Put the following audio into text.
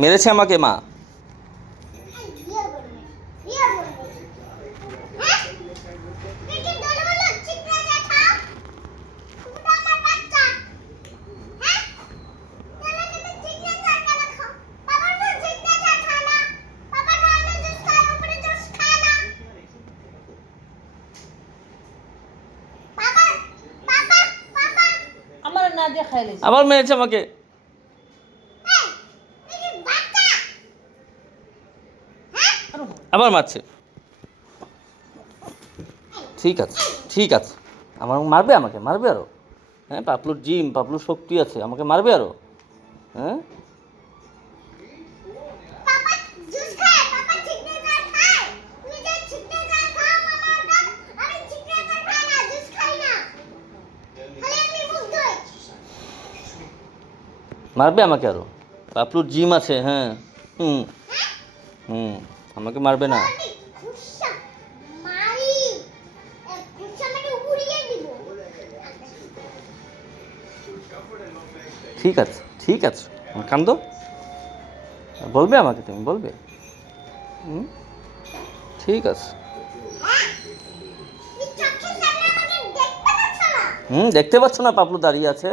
মেরেছে আমাকে মা। আবার মেরেছে আমাকে। আবার মারছে। ঠিক আছে ঠিক আছে, আমার মারবে, আমাকে মারবে আরো? হ্যাঁ, পাপলুর জিম, পাপলুর শক্তি আছে, আমাকে মারবে আরো? হ্যাঁ, মারবে আমাকে আরো? পাপলুর জিম আছে, হ্যাঁ। হুম হুম, আমাকে মারবে না। ঠিক আছে ঠিক আছে, কান্দো, বলবে আমাকে, তুমি বলবে। হুম, ঠিক আছে। হুম, দেখতে পাচ্ছ না পাপলু দাঁড়িয়ে আছে?